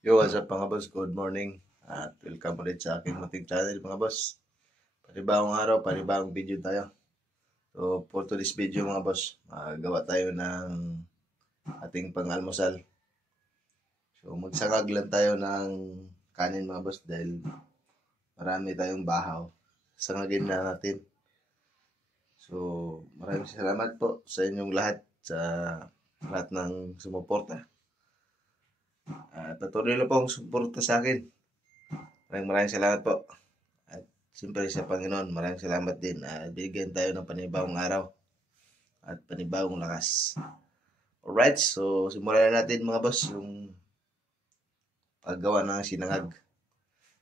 Yo, what's up mga boss? Good morning at welcome ulit sa aking munting channel mga boss. Panibagong araw, panibagong video tayo. So for today's video mga boss, magawa tayo ng ating pang-almusal. So magsangag lang tayo ng kanin mga boss dahil marami tayong bahaw. Sangagin na natin. So maraming salamat po sa inyong lahat, sa lahat ng sumuporta. Patuloy na po ang suporta sa akin. Maraming salamat po. At siyempre sa Panginoon, maraming salamat din. Bigyan tayo ng panibagong araw at panibagong lakas. Alright, so simulan na natin mga boss yung paggawa ng sinangag.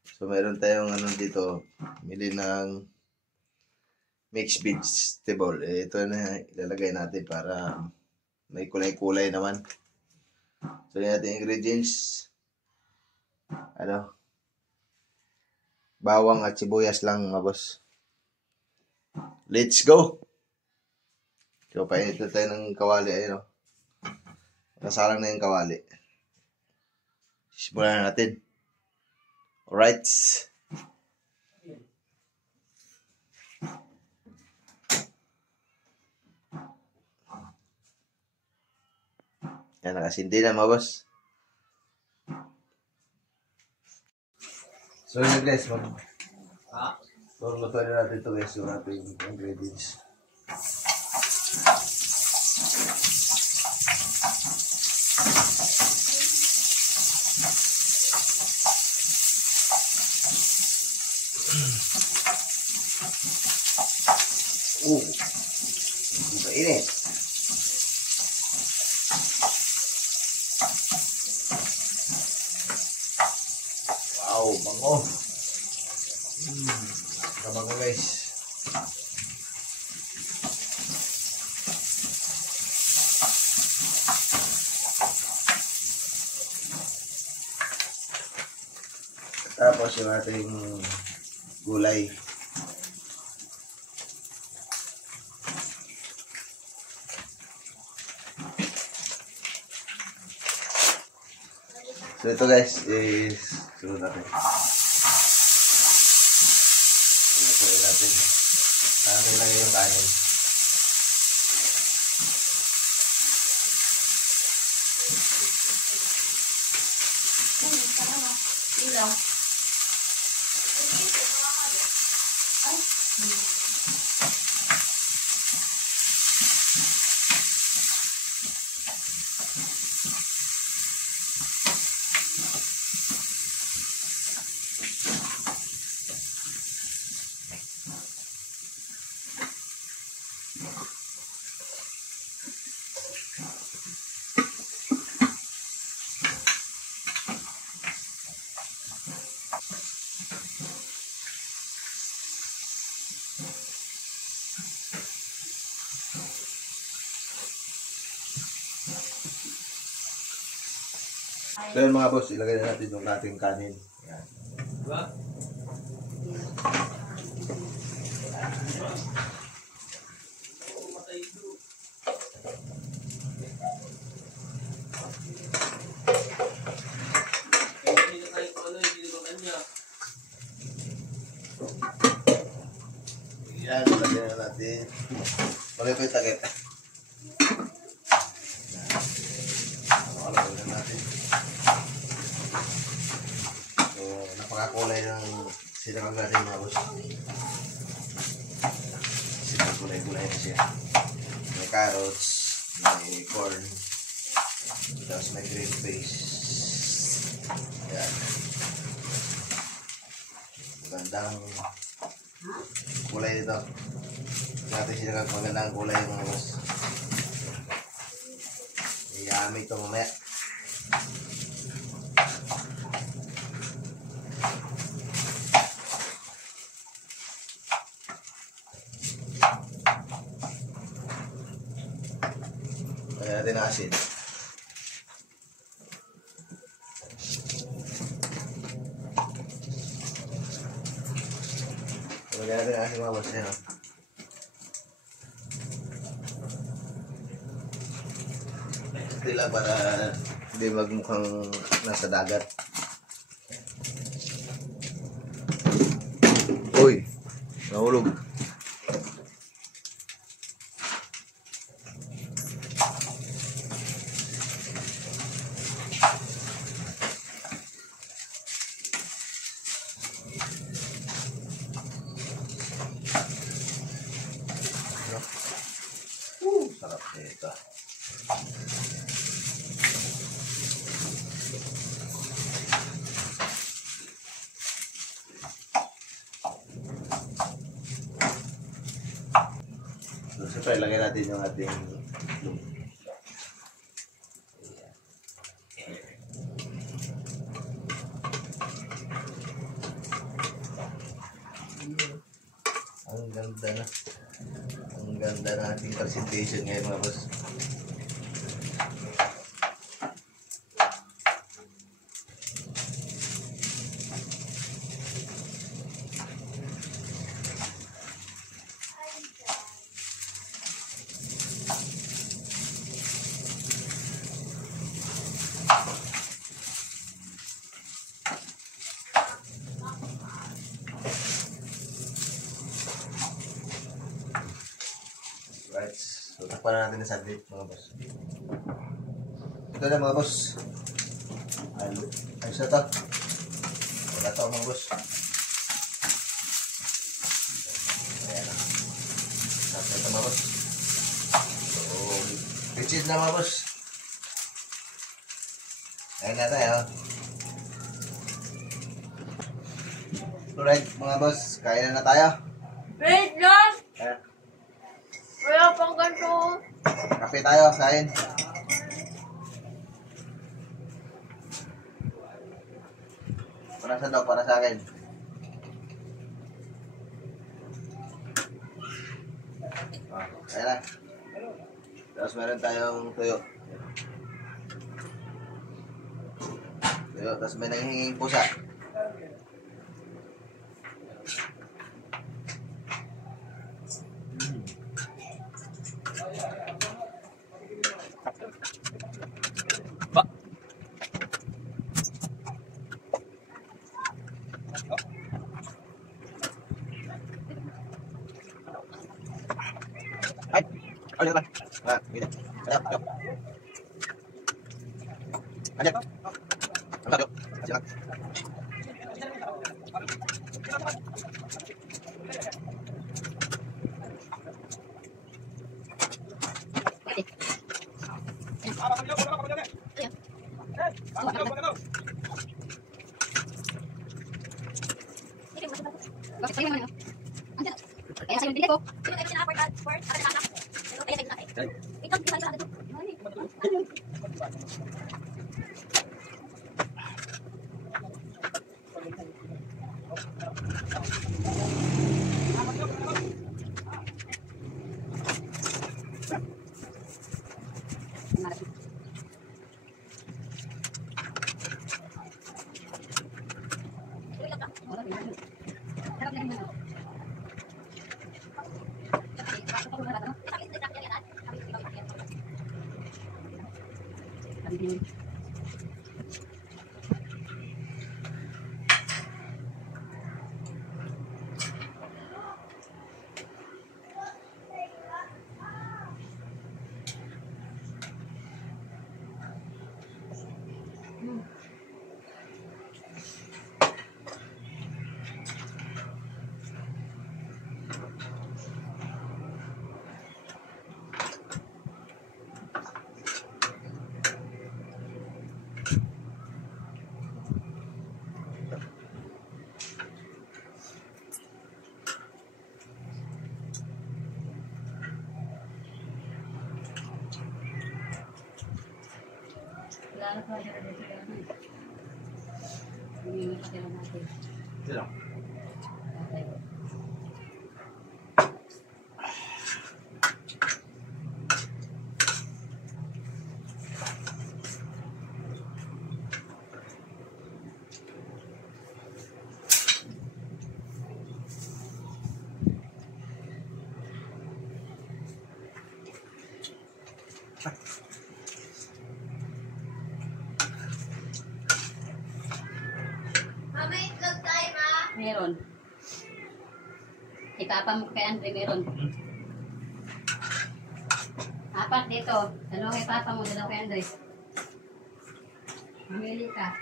So meron tayong dito, mili ng mixed vegetable. Ito na ilalagay natin para may kulay-kulay naman. So yung ating ingredients, bawang at sibuyas lang mga boss. Let's go! So painit na tayo ng kawali. Ayun o. Nasalang na yung kawali. Simulan na natin. Alright. Yan, nakasindi na mga boss. So yun guys, luto na natin ito guys, yung ating ingredients. Hindi ba init? Wow, bango. Kabango guys. Tapos yung ating gulay. So ito guys is sunod natin. Sunod natin. Natin lang yung kanin. So yun mga boss, ilagay na natin yung ating kanin. Yan. Yan, ilagay na natin. Bagay po yung takip. Nakalagay na natin. So, napakakulay ng sinangag natin mga boss. Kulay-kulay na siya. May carrots, may corn, tapos may green peas. Yan. Magandang kulay nito. Natin sinangag magandang kulay mga boss. Yummy ito mamaya. Kaya natin asin. Kaya natin asin mga boss. Yan. Ito lang para Hindi magmukhang nasa dagat. Uy, nahulog. Sarap nito. So, siyempre, ilagay natin yung ating itlog. Ang ganda na. Ang ganda na ating presentation ngayon mga boss. Right. So, takpan na natin ng sandwich mga boss. Ito na mga boss. Ayos na ito. Wala ito mga boss. Ayan na. Tapos na ito mga boss. So, pitchit na mga boss. Ayan na tayo. Alright mga boss, kain na tayo. Wait lang! Ayan. Wala pang ganito. Kape tayo, kain. Para sa daw, para sa akin. Ayan na. Tapos meron tayong tuyo. Tuyo, tapos may nanghihinging pusa. Ay, ano ba? Ah, mira. Ayo, ayo. Ayo. Ayo. Ayo. Bakit sa'yo naman, ano? Kaya sa'yo yung bilet ko. Sino kayo sinaport at sport? Ako na lang. Pero kaya sa'yo natin. Ito, di ba yung Sino? meron. Ipapa mo kay Andre meron. Apat dito. Dalawa kay Papa mo, dalawa kay Andre. Mamili ka.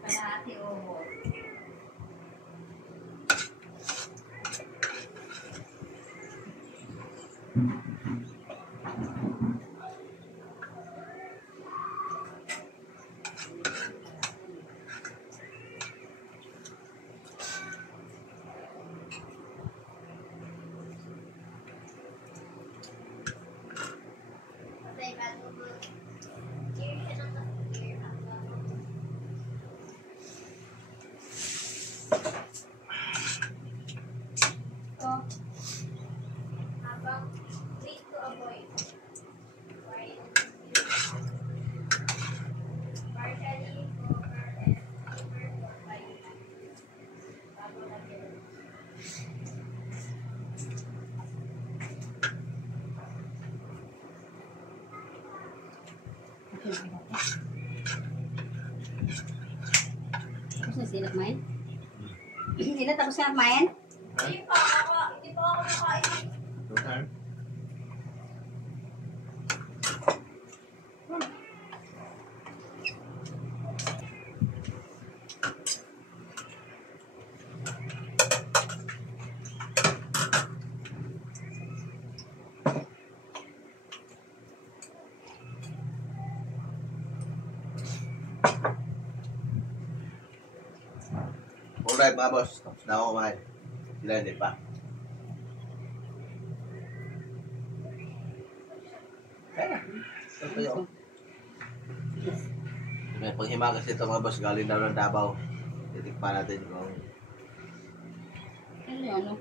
Kalahati o. Tapos na sila kumain? Sila tapos na kumain? Hindi pa ako nakain. Okay. Alright mga boss, tapos na ako kumain. Sila hindi pa. Kaya na. May panghimagas ito mga boss, galing daw ng Davao. Titikpan natin kung Ano yun? Ano?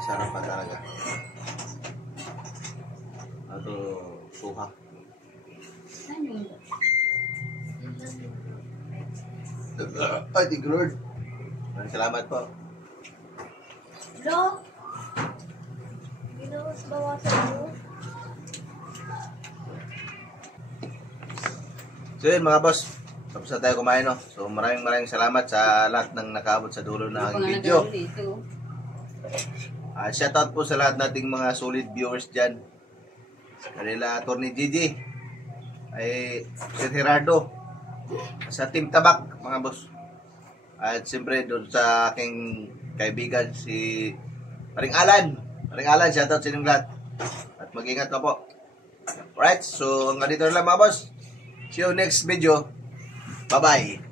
masarap pa talaga. Ito, suha. Ano yun? Ay, thank you Lord. Maraming salamat po. Hello? Ginawas bawasan mo? So yun mga boss, tapos na tayo kumain no. So maraming salamat sa lahat ng nakaabot sa dulo ng aking video. Dito. Shoutout po sa lahat nating mga solid viewers dyan. Kanila Atty. Gigi, ay Sir Gerardo, sa Team Tabak mga boss. At siyempre doon sa aking kaibigan si Paring Alan. Paring Alan, shoutout sa inyong lahat. At mag-ingat ka po. Alright, so hanggang dito na lang mga boss. See you next video. Bye-bye.